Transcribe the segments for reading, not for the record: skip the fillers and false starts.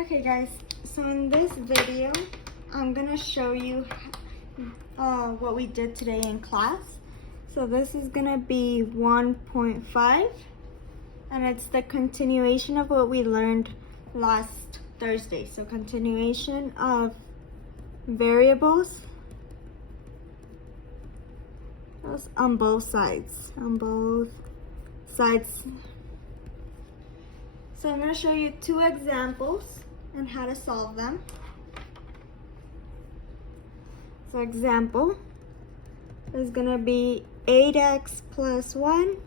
Okay guys, so in this video, I'm gonna show you what we did today in class. So this is gonna be 1.5, and it's the continuation of what we learned last Thursday. So continuation of variables on both sides, So I'm gonna show you two examples and how to solve them. So example is gonna be 8x plus 1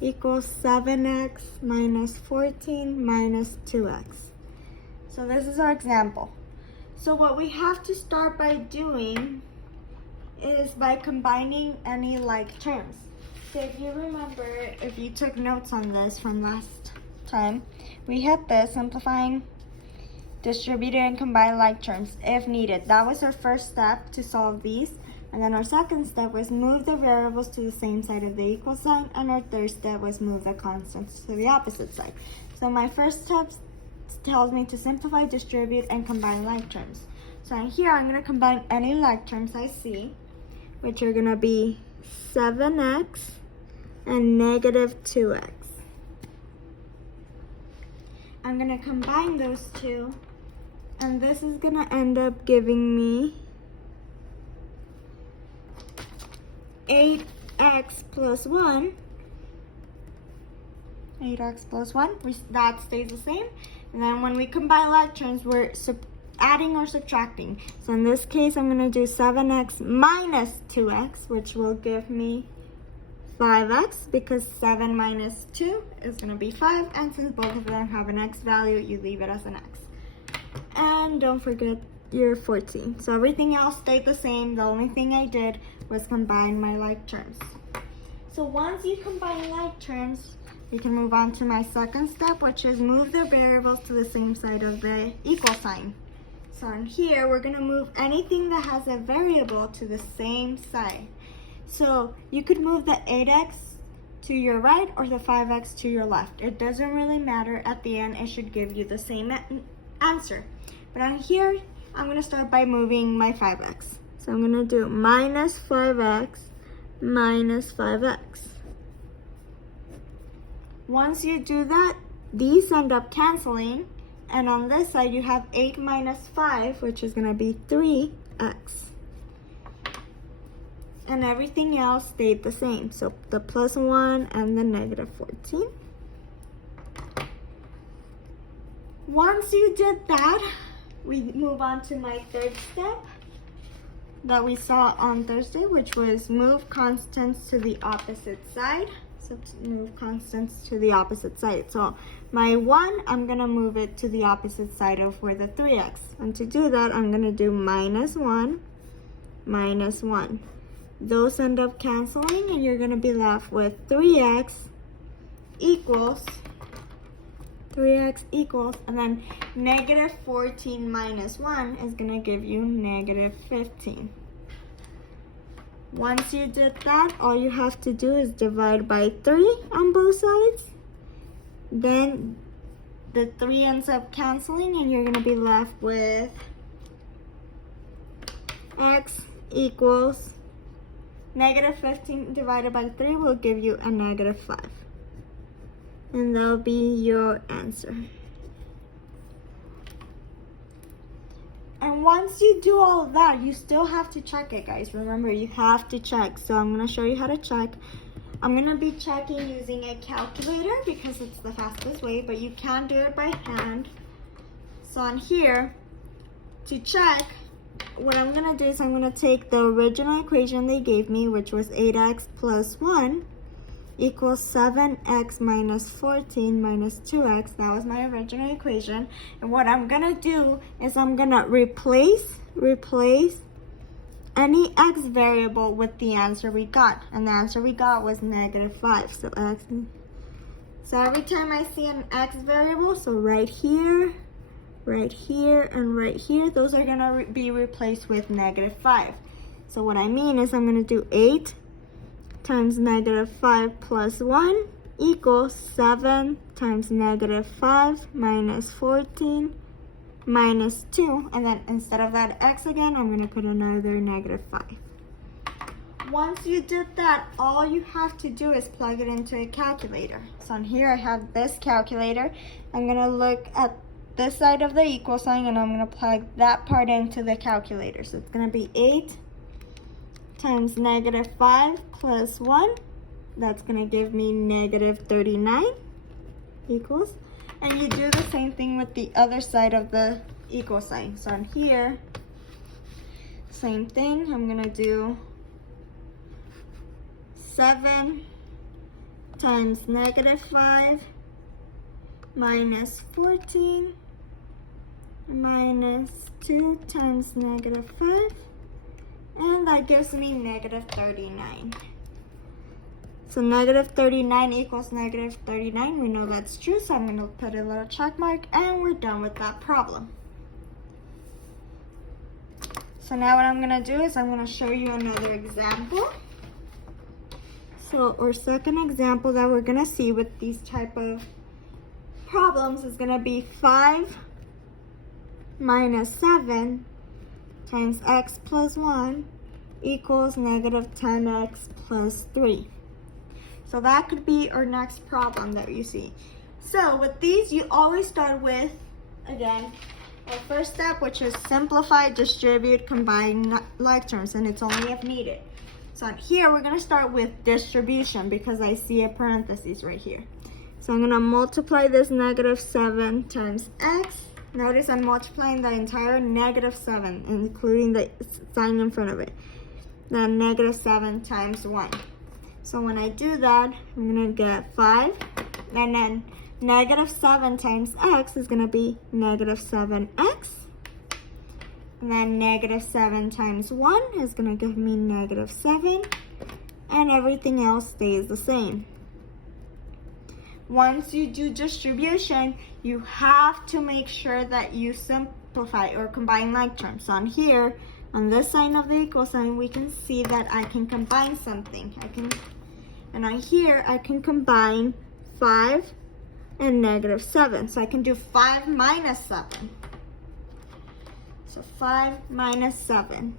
equals 7x minus 14 minus 2x. So this is our example. So what we have to start by doing is by combining any like terms. So if you remember, if you took notes on this from last time, we had this simplifying, distributed, and combine like terms if needed. That was our first step to solve these. And then our second step was move the variables to the same side of the equal sign. And our third step was move the constants to the opposite side. So my first step tells me to simplify, distribute, and combine like terms. So here I'm going to combine any like terms I see, which are going to be 7x and negative 2x. I'm going to combine those two, and this is going to end up giving me 8x plus 1. 8x plus 1, that stays the same. And then when we combine like terms, we're adding or subtracting. So in this case, I'm going to do 7x minus 2x, which will give me 5x, because 7 minus 2 is going to be 5. And since both of them have an x value, you leave it as an x. And don't forget your 14. So everything else stayed the same. The only thing I did was combine my like terms. So once you combine like terms, we can move on to my second step, which is move the variables to the same side of the equal sign. So in here, we're going to move anything that has a variable to the same side. So you could move the 8x to your right or the 5x to your left. It doesn't really matter. At the end, it should give you the same answer. But on here, I'm going to start by moving my 5x. So I'm going to do minus 5x minus 5x. Once you do that, these end up canceling. And on this side, you have 8 minus 5, which is going to be 3x. And everything else stayed the same. So the plus 1 and the negative 14. Once you did that, we move on to my third step that we saw on Thursday, which was move constants to the opposite side. So move constants to the opposite side. So my 1, I'm going to move it to the opposite side of where the 3x. And to do that, I'm going to do minus 1, minus 1. Those end up canceling, and you're going to be left with 3x equals, and then negative 14 minus 1 is going to give you negative 15. Once you did that, all you have to do is divide by 3 on both sides. Then the 3 ends up canceling, and you're going to be left with x equals negative 15 divided by 3 will give you a negative 5. And that'll be your answer. And once you do all of that, you still have to check it, guys. Remember, you have to check. So I'm going to show you how to check. I'm going to be checking using a calculator because it's the fastest way, but you can do it by hand. So on here, to check, what I'm going to do is I'm going to take the original equation they gave me, which was 8x plus 1 equals 7x minus 14 minus 2x. That was my original equation. And what I'm going to do is I'm going to replace any x variable with the answer we got. And the answer we got was negative 5. So every time I see an x variable, so right here, and right here, those are going to be replaced with negative 5. So what I mean is I'm going to do 8 times negative 5 plus 1 equals 7 times negative 5 minus 14 minus 2, and then instead of that x again, I'm going to put another negative 5. Once you did that, all you have to do is plug it into a calculator. So on here I have this calculator. I'm going to look at this side of the equal sign, and I'm going to plug that part into the calculator. So it's going to be 8 times negative 5 plus 1. That's going to give me negative 39 equals. And you do the same thing with the other side of the equal sign. So on here, same thing. I'm going to do 7 times negative 5 minus 14 minus 2 times negative 5. And that gives me negative 39. So negative 39 equals negative 39. We know that's true, so I'm going to put a little check mark, and we're done with that problem. So now what I'm going to do is I'm going to show you another example. So our second example that we're going to see with these type of problems is going to be 5 minus 7 times x plus 1 equals negative 10x plus 3. So that could be our next problem that you see. So with these, you always start with, again, our first step, which is simplify, distribute, combine like terms, and it's only if needed. So here, we're gonna start with distribution because I see a parenthesis right here. So I'm gonna multiply this negative 7 times x. Notice I'm multiplying the entire negative 7, including the sign in front of it. Then negative 7 times 1. So when I do that, I'm going to get 5. And then negative 7 times x is going to be negative 7x. And then negative 7 times 1 is going to give me negative 7. And everything else stays the same. Once you do distribution, you have to make sure that you simplify or combine like terms. So on here, on this side of the equal sign, we can see that I can combine something. And on here, I can combine 5 and negative 7. So I can do 5 minus 7. So 5 minus 7.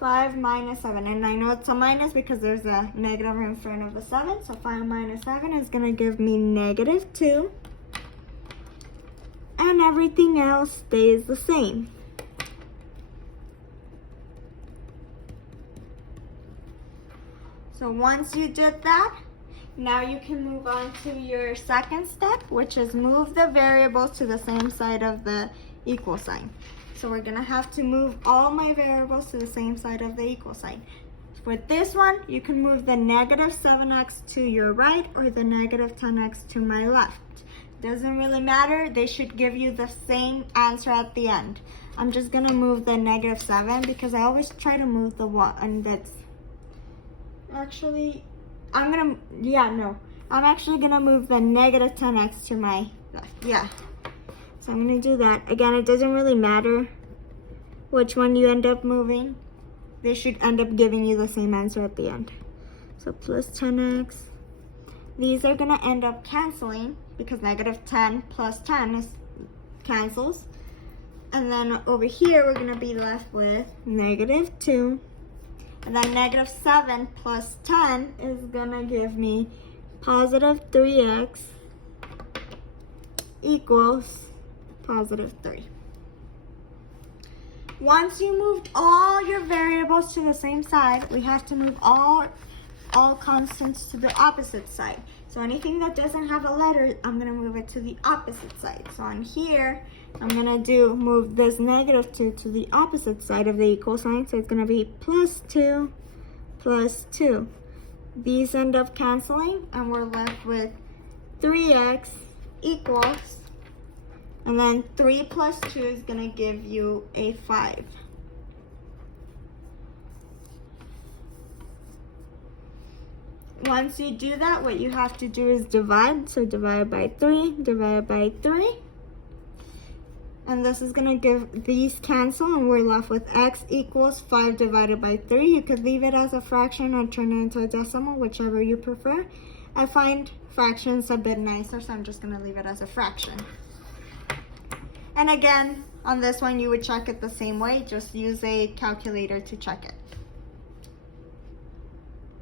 5 minus 7. And I know it's a minus because there's a negative in front of the 7. So 5 minus 7 is going to give me negative 2. And everything else stays the same. So once you did that, now you can move on to your second step, which is move the variables to the same side of the equal sign. So we're gonna have to move all my variables to the same side of the equal sign. With this one, you can move the negative 7x to your right or the negative 10x to my left. Doesn't really matter, they should give you the same answer at the end. I'm just gonna move the negative 7 because I always try to move the one that's actually, I'm actually gonna move the negative 10x to my left. Yeah. So I'm gonna do that. Again, it doesn't really matter which one you end up moving. They should end up giving you the same answer at the end. So plus 10x. These are gonna end up canceling because negative 10 plus 10 is cancels. And then over here, we're gonna be left with negative 2. And then negative 7 plus 10 is gonna give me positive 3x equals positive 3. Once you moved all your variables to the same side, we have to move all constants to the opposite side. So anything that doesn't have a letter, I'm gonna move it to the opposite side. So on here, I'm gonna move this negative 2 to the opposite side of the equal sign. So it's gonna be plus 2 plus 2. These end up canceling and we're left with 3x equals, and then 3 plus 2 is gonna give you a 5. Once you do that, what you have to do is divide. So divide by 3, divide by 3. And this is going to give these cancel, and we're left with x equals 5 divided by 3. You could leave it as a fraction or turn it into a decimal, whichever you prefer. I find fractions a bit nicer, so I'm just going to leave it as a fraction. And again, on this one, you would check it the same way. Just use a calculator to check it.